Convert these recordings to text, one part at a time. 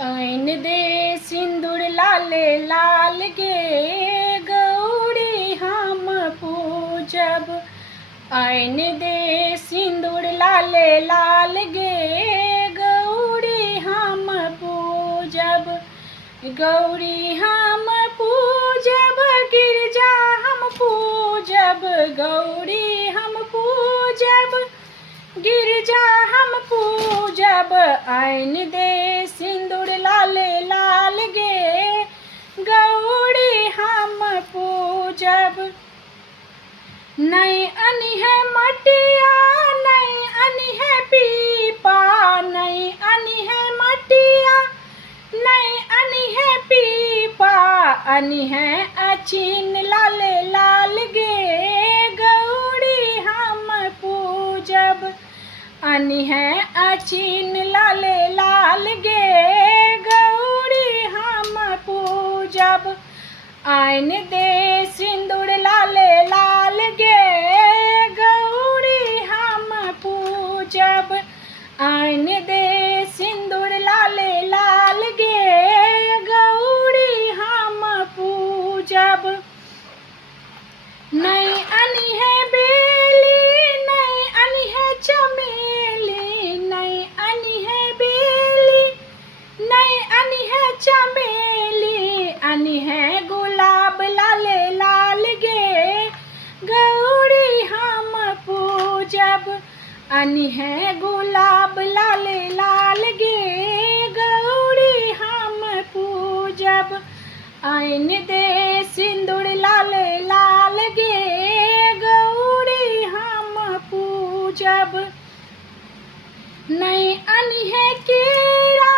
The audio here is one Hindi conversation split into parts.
ऐन दे सिंदूर लाले लाल गे गौरी हम पूजब। ऐन दे सिंदूर लाले लाल गे गौरी हम पूजब। गौरी हम पूजब गिरजा हम पूजब। गौरी हम पूजब गिरजा हम पूजब। ऐन दे सिंदूर लाले लाल गे गौरी हम पूजब। नहीं अनी है मटिया नहीं अनी है पीपा। नहीं अनी है मटिया नहीं अनी है पीपा। अनी है अचीन लाले लाल गे गौरी हम पूजब। अनी है अचीन लाले लाल गे गौरी हम पूजब। ऐन दे सिंदूर लाले लाल गे गौरी हम पूजब। ऐन दे सिंदूर लाले लाल गे गौरी हम पूजब। नहीं अनी है बेली नहीं अनी है चमेली। नहीं अनी है बेली नहीं अनी है चमेली। अनी है गुलाब लाले लाल गे गौरी हम पूजब। अनी है गुलाब लाले लाल गे गौरी हम पूजब। ऐन दे सिंदूर लाले लाल गे गौरी हम पूजब। नहीं अनी है केरा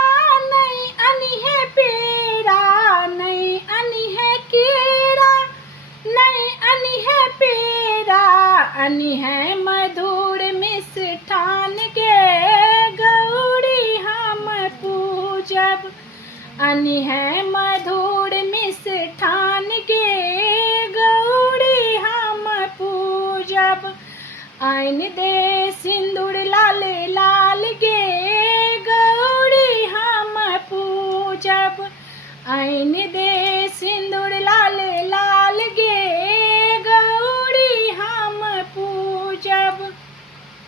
नहीं अनी है पेड़ा। नहीं अनी है केरा नहीं अनी है पेड़ा। अनी है मधुर मिष्ठान गे गौरी हम पूजब। अनी है मधुर मिष्ठान गे गौरी हम पूजब। ऐन दे सिंदूर लाले लाल गे गौरी हम पूजब। ऐन दे सिंदूर लाले लाल गे